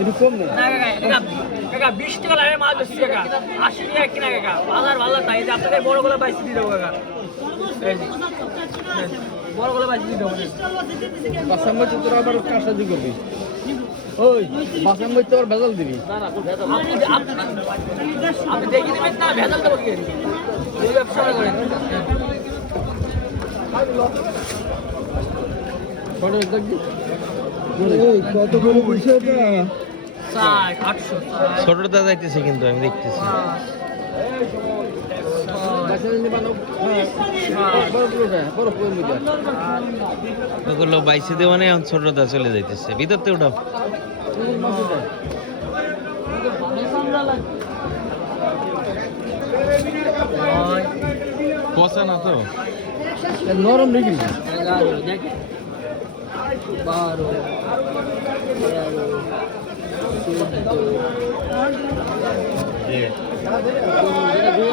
একটু কম নেই। না কাকা 20 টাকা লাগে মাছ বেশি কাকা 80 টাকা কিনা কাকা বাজার ভালো তাই যে আপনাদের বড় গুলো বাইসি দিয়ে দেবো কাকা এই যে বড় গুলো বাইসি দিয়ে দেবো বাসার মধ্যে তোরা আবার কাজটা দি করবি ওই বাসার মধ্যে আবার ভেজাল দিবি আপনি দেখে নেবেন না ভেজাল দেবো কি এই ব্যবসা করেন কত করে বিষয়টা 800 ছোটটা যাইতেছে কিন্তু আমি দেখতেছি ওগুলো বাইশে দেওয়া নেই এখন ছোটটা চলে যাইতেছে ভিতরতে ওটা পচা না তো নরম নাকি 12